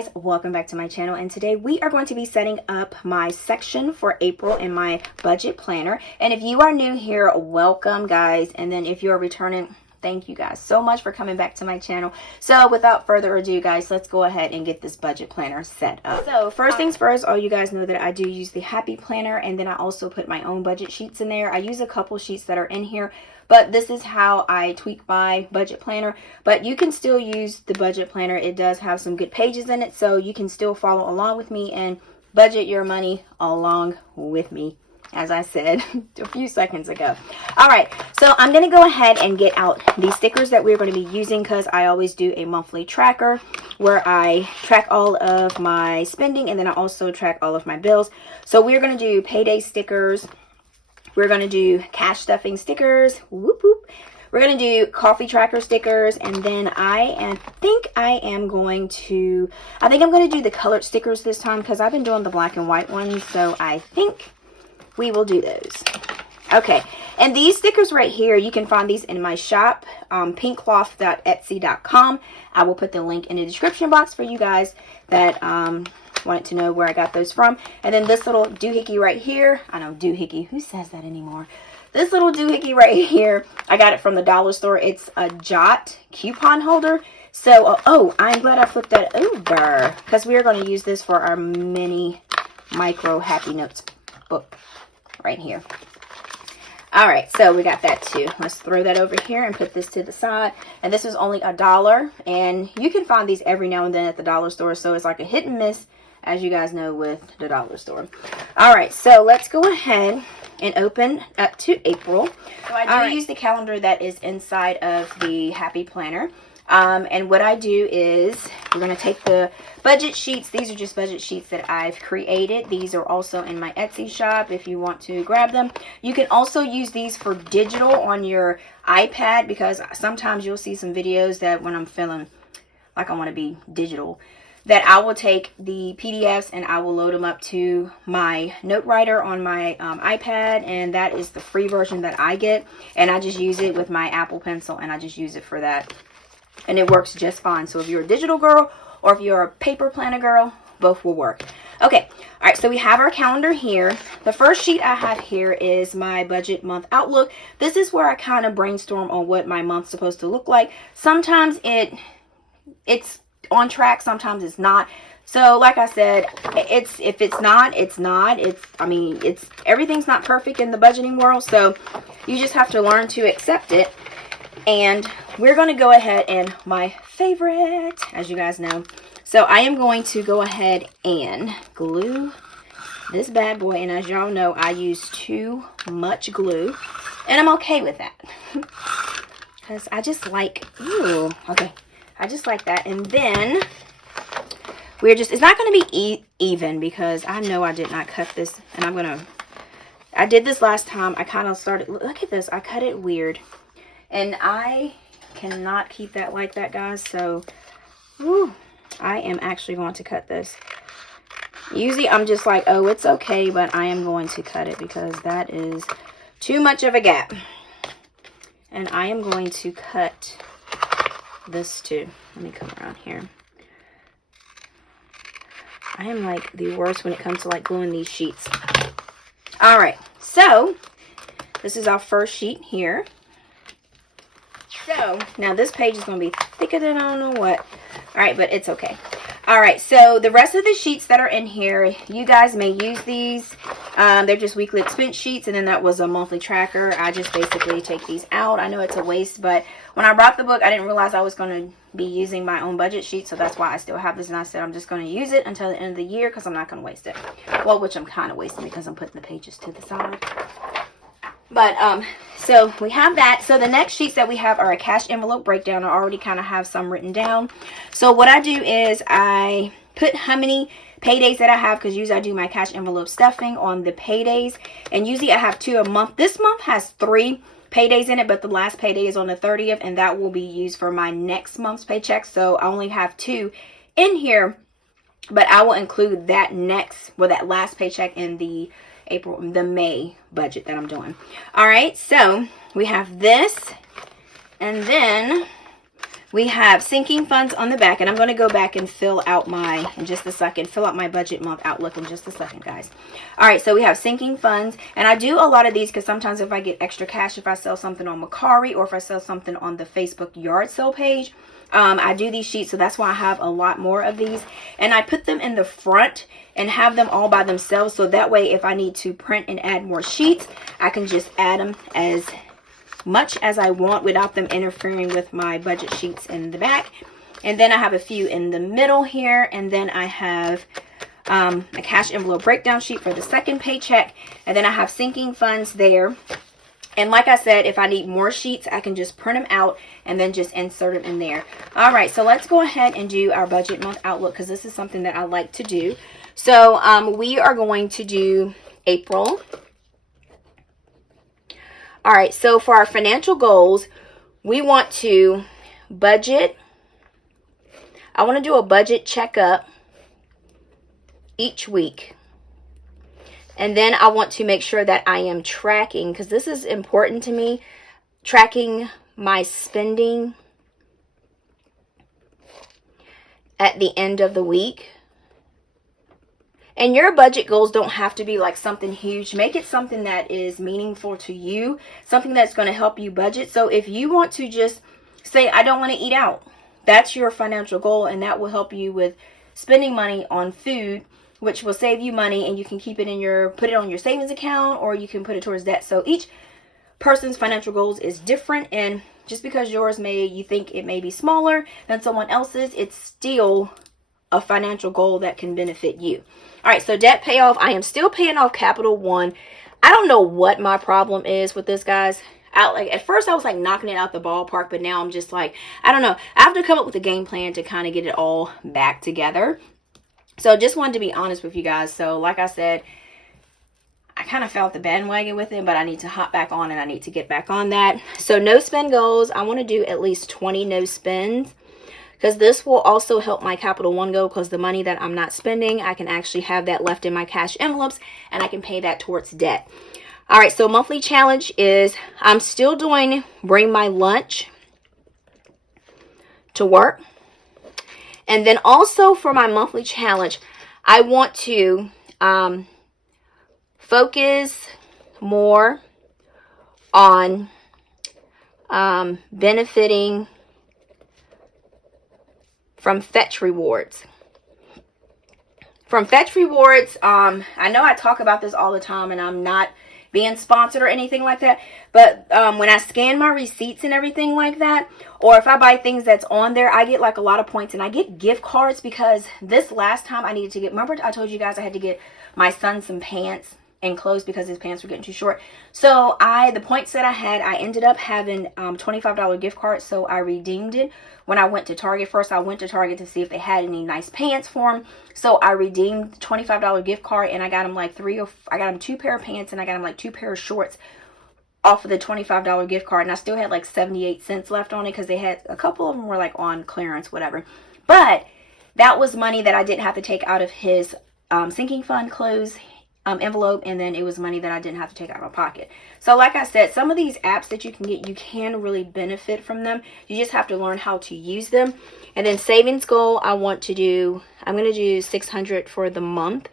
guys, welcome back to my channel, and today we are going to be setting up my section for April in my budget planner. And if you are new here, welcome guys, and then if you're returning, thank you guys so much for coming back to my channel. So without further ado guys, let's go ahead and get this budget planner set up. So first things first, all you guys know that I do use the Happy Planner, and then I also put my own budget sheets in there. I use a couple sheets that are in here, but this is how I tweak my budget planner. But you can still use the budget planner. It does have some good pages in it, so you can still follow along with me and budget your money along with me, as I said a few seconds ago. All right, so I'm going to go ahead and get out these stickers that we're going to be using, because I always do a monthly tracker where I track all of my spending, and then I also track all of my bills. So we're going to do payday stickers. We're going to do cash stuffing stickers. Whoop, whoop. We're going to do coffee tracker stickers, and then I think I'm going to do the colored stickers this time, because I've been doing the black and white ones, so I think we will do those. Okay, and these stickers right here, you can find these in my shop, pinkcloth.etsy.com. I will put the link in the description box for you guys that wanted to know where I got those from. And then this little doohickey right here, I know doohickey, who says that anymore? This little doohickey right here, I got it from the dollar store. It's a Jot coupon holder. So, oh, I'm glad I flipped that over, because we are going to use this for our mini micro Happy Notes book right here. All right, so we got that too. Let's throw that over here and put this to the side. And this is only $1, and you can find these every now and then at the dollar store, so it's like a hit and miss, as you guys know, with the dollar store. All right, so let's go ahead and open up to April. So I do use the calendar that is inside of the Happy Planner. And what I do is we're going to take the budget sheets. These are just budget sheets that I've created. These are also in my Etsy shop if you want to grab them. You can also use these for digital on your iPad, because sometimes you'll see some videos that when I'm feeling like I want to be digital, that I will take the PDFs and I will load them up to my note writer on my iPad, and that is the free version that I get, and I just use it with my Apple Pencil, and I just use it for that, and it works just fine. So if you're a digital girl or if you're a paper planner girl, both will work. Okay, all right, so we have our calendar here. The first sheet I have here is my budget month outlook. This is where I kind of brainstorm on what my month's supposed to look like. Sometimes it's on track, sometimes it's not. So like I said, if it's not, it's not. Everything's not perfect in the budgeting world, so you just have to learn to accept it. And we're going to go ahead and my favorite, as you guys know. So I am going to go ahead and glue this bad boy, and as y'all know, I use too much glue, and I'm okay with that, because I just like, ooh, okay, I just like that. And then it's not going to be even, because I know I did not cut this, and I did this last time. I kind of started, look at this, I cut it weird, and I cannot keep that like that, guys. So, whew, I am actually going to cut this. Usually I'm just like, oh, it's okay, but I am going to cut it because that is too much of a gap. And I am going to cut this too. Let me come around here. I am like the worst when it comes to like gluing these sheets. All right, so this is our first sheet here. So now this page is going to be thicker than I don't know what. All right, but it's okay. All right, so the rest of the sheets that are in here, you guys may use these. They're just weekly expense sheets, and then that was a monthly tracker. I just basically take these out. I know it's a waste, but when I brought the book, I didn't realize I was going to be using my own budget sheet, so that's why I still have this, and I said I'm just going to use it until the end of the year, because I'm not going to waste it. Well, which I'm kind of wasting because I'm putting the pages to the side. But, so we have that. So the next sheets that we have are a cash envelope breakdown. I already kind of have some written down. So what I do is I put how many paydays that I have, because usually I do my cash envelope stuffing on the paydays. And usually I have 2 a month. This month has 3 paydays in it, but the last payday is on the 30th, and that will be used for my next month's paycheck. So I only have 2 in here, but I will include that that last paycheck in the May budget that I'm doing. All right, so we have this, and then We have sinking funds on the back, and I'm going to go back and fill out my, in just a second, fill out my budget month outlook in just a second, guys. All right, so we have sinking funds, and I do a lot of these because sometimes if I get extra cash, if I sell something on Mercari or if I sell something on the Facebook yard sale page, I do these sheets, so that's why I have a lot more of these. And I put them in the front and have them all by themselves, so that way if I need to print and add more sheets, I can just add them as much as I want without them interfering with my budget sheets in the back. And then I have a few in the middle here, and then I have a cash envelope breakdown sheet for the second paycheck, and then I have sinking funds there. And like I said, if I need more sheets, I can just print them out and then just insert them in there. All right, so let's go ahead and do our budget month outlook because this is something that I like to do. So we are going to do April. All right, so for our financial goals, we want to budget. I want to do a budget checkup each week. And then I want to make sure that I am tracking, because this is important to me, tracking my spending at the end of the week. And your budget goals don't have to be like something huge. Make it something that is meaningful to you, something that's going to help you budget. So if you want to just say, I don't want to eat out, that's your financial goal, and that will help you with spending money on food, which will save you money, and you can keep it in your, put it on your savings account, or you can put it towards debt. So each person's financial goals is different, and just because yours you think it may be smaller than someone else's, it's still a financial goal that can benefit you. All right, so debt payoff. I am still paying off Capital One. I don't know what my problem is with this, guys. At first I was like knocking it out the ballpark, but now I'm just like, I don't know. I have to come up with a game plan to kind of get it all back together. So just wanted to be honest with you guys. So like I said, I kind of fell off the bandwagon with it, but I need to hop back on, and I need to get back on that. So no spend goals. I want to do at least 20 no spends, because this will also help my Capital One goal, because the money that I'm not spending, I can actually have that left in my cash envelopes, and I can pay that towards debt. All right, so monthly challenge is I'm still doing bring my lunch to work. And then also for my monthly challenge, I want to focus more on benefiting from Fetch rewards. From Fetch rewards, I know I talk about this all the time, and I'm not being sponsored or anything like that, but when I scan my receipts and everything like that, or if I buy things that's on there, I get like a lot of points, and I get gift cards, because this last time I needed to get, remember I told you guys I had to get my son some pants and clothes because his pants were getting too short. So the points that I had, I ended up having $25 gift cards, so I redeemed it when I went to Target. First I went to Target to see if they had any nice pants for him, so I redeemed the $25 gift card, and I got him like I got him 2 pair of pants, and I got him like 2 pair of shorts off of the $25 gift card, and I still had like 78 cents left on it, because they had a couple of them were like on clearance, whatever. But that was money that I didn't have to take out of his sinking fund clothes envelope, and then it was money that I didn't have to take out of my pocket. So like I said, some of these apps that you can get, you can really benefit from them. You just have to learn how to use them. And then savings goal, I'm going to do $600 for the month.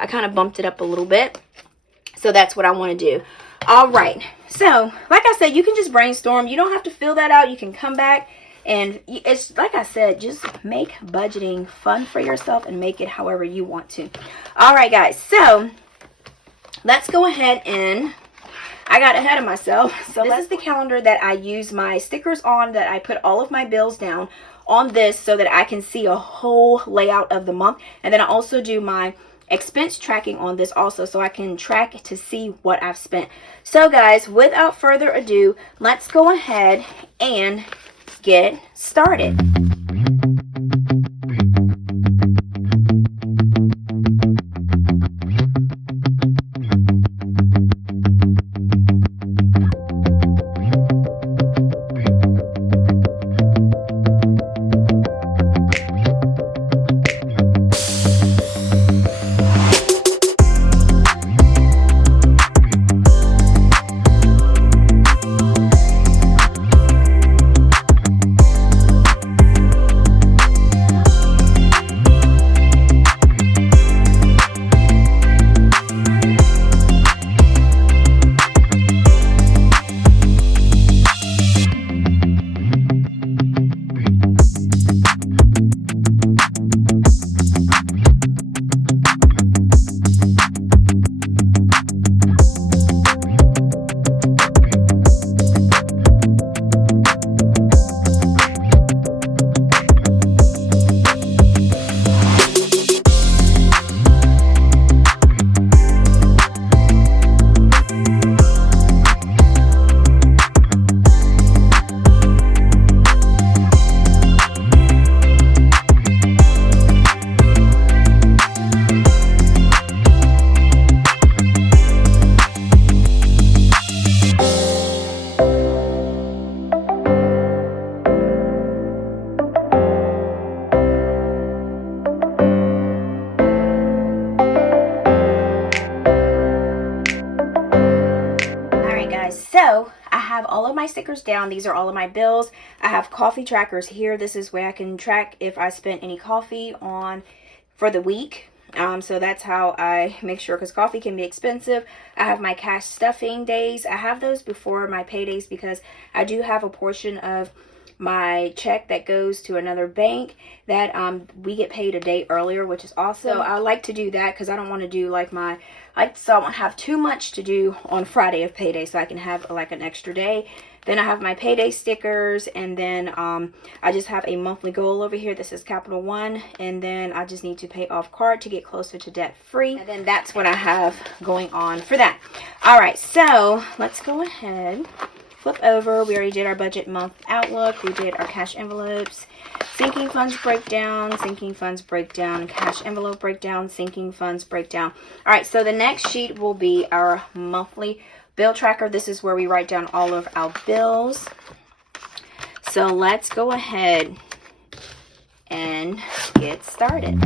I kind of bumped it up a little bit, so that's what I want to do. All right, so like I said, you can just brainstorm. You don't have to fill that out. You can come back, and it's like I said, just make budgeting fun for yourself and make it however you want to. All right, guys, so let's go ahead, and I got ahead of myself. So this is the calendar that I use my stickers on, that I put all of my bills down on this so that I can see a whole layout of the month. And then I also do my expense tracking on this also, so I can track to see what I've spent. So guys, without further ado, let's go ahead and get started. guys, so I have all of my stickers down. These are all of my bills. I have coffee trackers here. This is where I can track if I spent any coffee on for the week. So that's how I make sure, because coffee can be expensive. I have my cash stuffing days. I have those before my paydays because I do have a portion of my check that goes to another bank that we get paid a day earlier, which is awesome. So I like to do that because I don't want to do like so I don't have too much to do on Friday of payday, so I can have like an extra day. Then I have my payday stickers, and then I just have a monthly goal over here. This is Capital One, and then I just need to pay off card to get closer to debt free. And then that's what I have going on for that. All right, so let's go ahead, flip over. We already did our budget month outlook. We did our cash envelopes, sinking funds breakdown, cash envelope breakdown, sinking funds breakdown. All right, so the next sheet will be our monthly bill tracker. This is where we write down all of our bills. So let's go ahead and get started.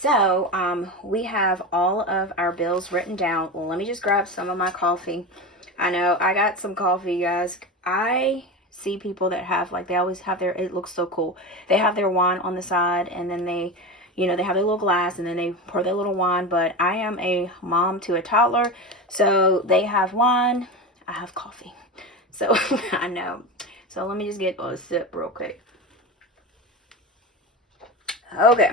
So we have all of our bills written down. Well, let me just grab some of my coffee. I know I got some coffee, guys. I see people that have, like, they always have their, it looks so cool. They have their wine on the side, and then they, you know, they have their little glass, and then they pour their little wine. But I am a mom to a toddler, so they have wine, I have coffee. So I know. So let me just get a sip real quick. Okay.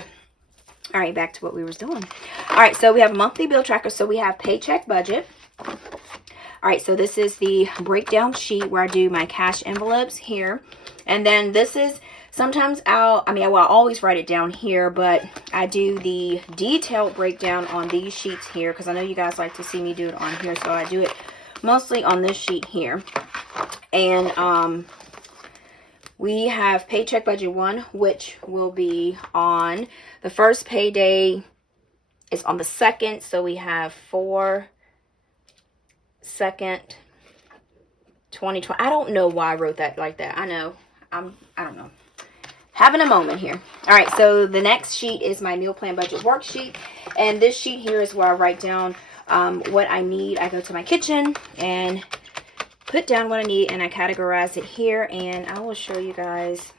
All right, back to what we were doing. All right, so we have a monthly bill tracker. So we have paycheck budget. All right, so this is the breakdown sheet where I do my cash envelopes here. And then this is, sometimes I'll always write it down here, but I do the detailed breakdown on these sheets here because I know you guys like to see me do it on here. So I do it mostly on this sheet here. And we have paycheck budget 1, which will be on the first payday is on the 2nd. So we have 4/2/2020. I don't know why I wrote that like that. I know. I don't know. Having a moment here. All right. So the next sheet is my meal plan budget worksheet. And this sheet here is where I write down what I need. I go to my kitchen and put down what I need, and I categorize it here, and I will show you guys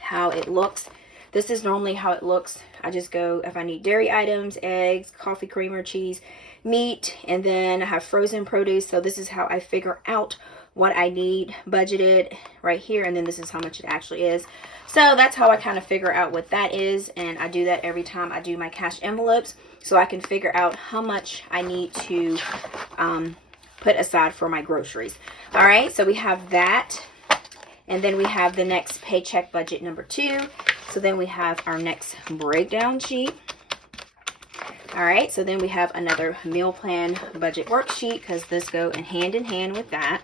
how it looks. This is normally how it looks. I just go, if I need dairy items, eggs, coffee creamer, cheese, meat, and then I have frozen produce. So this is how I figure out what I need budgeted right here, and then this is how much it actually is. So that's how I kind of figure out what that is, and I do that every time I do my cash envelopes, so I can figure out how much I need to put aside for my groceries. All right, so we have that, and then we have the next paycheck budget number 2. So then we have our next breakdown sheet. All right, so then we have another meal plan budget worksheet because this go hand in hand with that.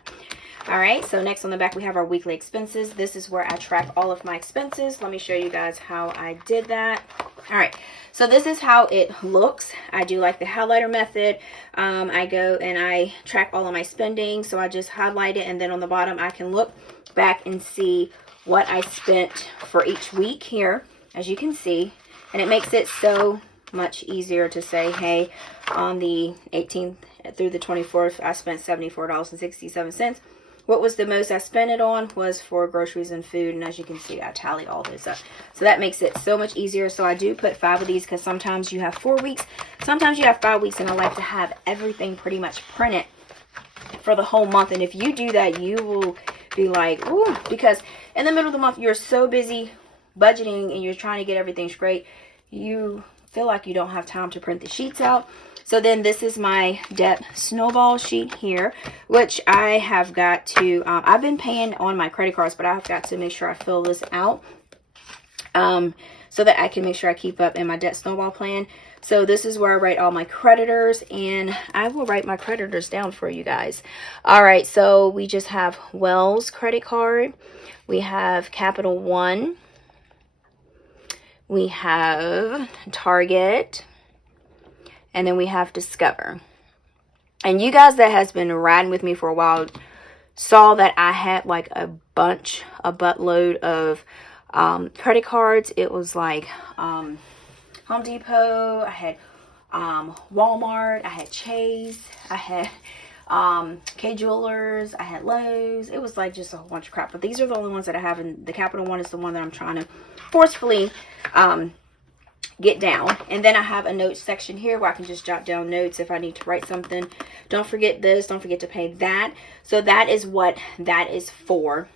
All right, so next on the back we have our weekly expenses. This is where I track all of my expenses. Let me show you guys how I did that. All right, so this is how it looks. I do like the highlighter method. I go and I track all of my spending. So I just highlight it, and then on the bottom I can look back and see what I spent for each week here, as you can see. And it makes it so much easier to say, hey, on the 18th through the 24th, I spent $74.67. What was the most I spent it on was for groceries and food. And as you can see, I tally all this up. So that makes it so much easier. So I do put 5 of these because sometimes you have 4 weeks. Sometimes you have 5 weeks. And I like to have everything pretty much printed for the whole month. And if you do that, you will be like, ooh, because in the middle of the month, you're so busy budgeting and you're trying to get everything straight, you feel like you don't have time to print the sheets out. So then this is my debt snowball sheet here, which I have got to, I've been paying on my credit cards, but I've got to make sure I fill this out so that I can make sure I keep up in my debt snowball plan. So this is where I write all my creditors, and I will write my creditors down for you guys. All right, so we just have Wells credit card. We have Capital One. We have Target. And then we have Discover. And you guys that has been riding with me for a while saw that I had like a buttload of credit cards. It was like Home Depot, I had Walmart, I had Chase, I had K Jewelers, I had Lowe's. It was like just a whole bunch of crap. But these are the only ones that I have, and the Capital One is the one that I'm trying to forcefully get down. And then I have a notes section here where I can just jot down notes if I need to write something. Don't forget this, don't forget to pay that. So that is what that is for,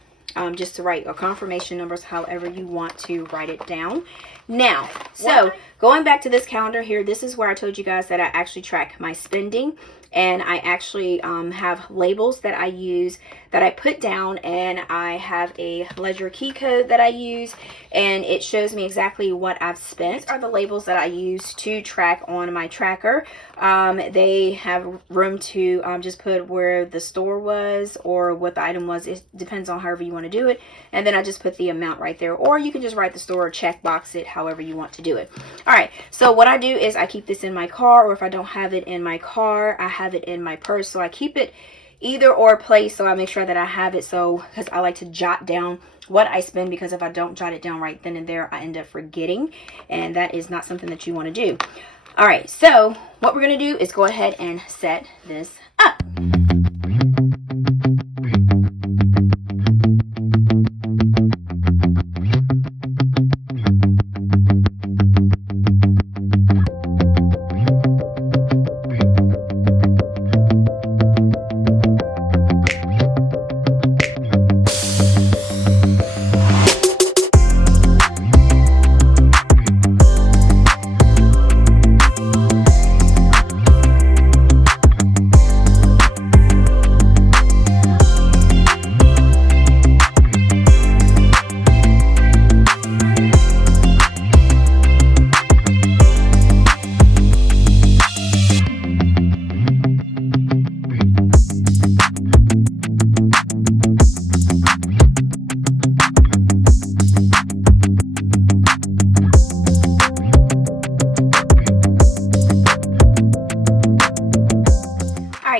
just to write a confirmation numbers however you want to write it down. Now, so going back to this calendar here, this is where I told you guys that I actually track my spending, and I actually have labels that I use that I put down, and I have a ledger key code that I use, and it shows me exactly what I've spent. These are the labels that I use to track on my tracker. They have room to just put where the store was or what the item was. It depends on however you want to do it. And then I just put the amount right there, or you can just write the store or check box it however you want to do it. All right, so what I do is I keep this in my car, or if I don't have it in my car, I have it in my purse. So I keep it either or place, so I make sure that I have it, so because I like to jot down what I spend, because if I don't jot it down right then and there, I end up forgetting, and that is not something that you want to do. All right, so what we're going to do is go ahead and set this up.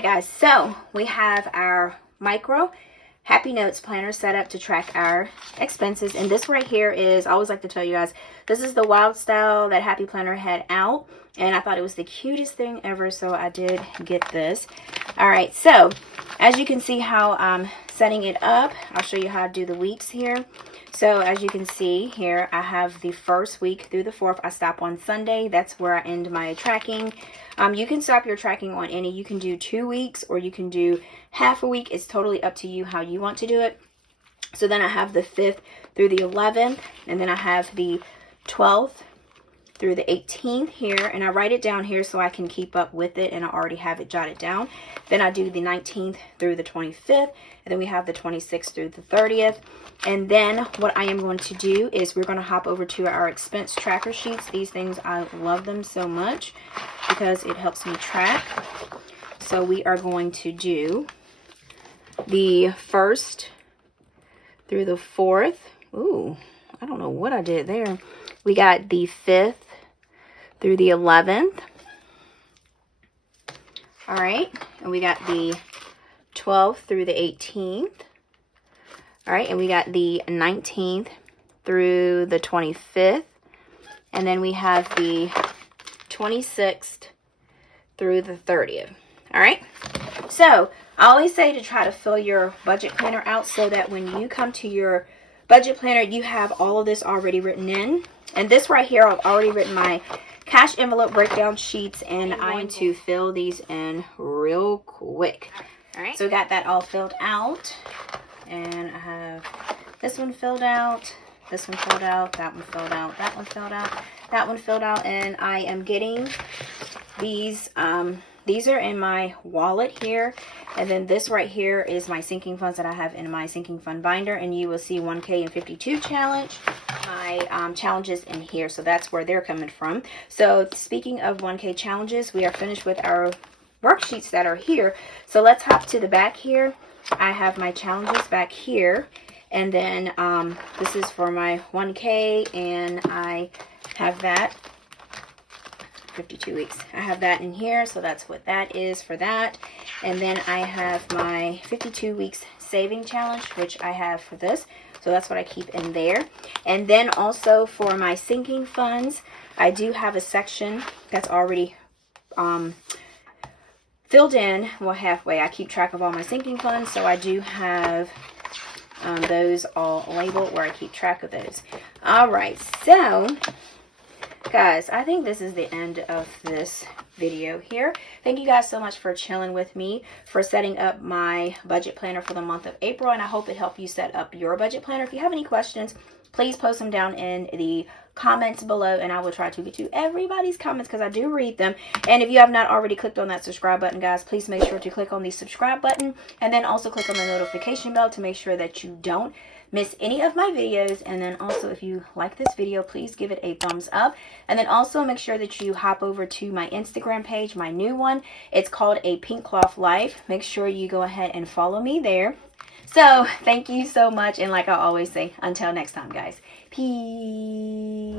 Guys, so we have our micro Happy Notes planner set up to track our expenses, and this right here is, I always like to tell you guys, this is the wild style that Happy Planner had out, and I thought it was the cutest thing ever, so I did get this. All right, so as you can see how I'm setting it up, I'll show you how to do the weeks here. So as you can see here, I have the first week through the 4th. I stop on Sunday. That's where I end my tracking. You can stop your tracking on any. You can do 2 weeks, or you can do half a week. It's totally up to you how you want to do it. So then I have the 5th through the 11th, and then I have the 12th through the 18th here, and I write it down here so I can keep up with it, and I already have it jotted down. Then I do the 19th through the 25th, and then we have the 26th through the 30th. And then what I am going to do is we're going to hop over to our expense tracker sheets. These things, I love them so much because it helps me track. So we are going to do the 1st through the 4th. Ooh, I don't know what I did there. We got the 5th through the 11th. All right, and we got the 12th through the 18th. All right, and we got the 19th through the 25th. And then we have the 26th through the 30th. All right, so I always say to try to fill your budget planner out so that when you come to your budget planner, you have all of this already written in. And this right here, I've already written my cash envelope breakdown sheets, and I'm going to fill these in real quick. All right, so we got that all filled out. and I have this one filled out, this one filled out, that one filled out, that one filled out, that one filled out, and I am getting these. These are in my wallet here, and then this right here is my sinking funds that I have in my sinking fund binder, and you will see 1K and 52 challenge, my challenges in here, so that's where they're coming from. So speaking of 1K challenges, we are finished with our worksheets that are here. So let's hop to the back here. I have my challenges back here, and then this is for my 1K, and I have that 52 weeks. I have that in here, so that's what that is for that. And then I have my 52 weeks saving challenge, which I have for this, so that's what I keep in there. And then also for my sinking funds, I do have a section that's already filled in, well, halfway. I keep track of all my sinking funds, so I do have those all labeled where I keep track of those. All right, so guys, I think this is the end of this video here. Thank you guys so much for chilling with me, for setting up my budget planner for the month of April, and I hope it helped you set up your budget planner. If you have any questions, please post them down in the comments below, and I will try to get to everybody's comments because I do read them. And if you have not already clicked on that subscribe button, guys, please make sure to click on the subscribe button, and then also click on the notification bell to make sure that you don't miss any of my videos. And then also, if you like this video, please give it a thumbs up, and then also make sure that you hop over to my Instagram page, my new one. It's called A Pink Cloth Life. Make sure you go ahead and follow me there. So thank you so much, and like I always say, until next time, guys, peace.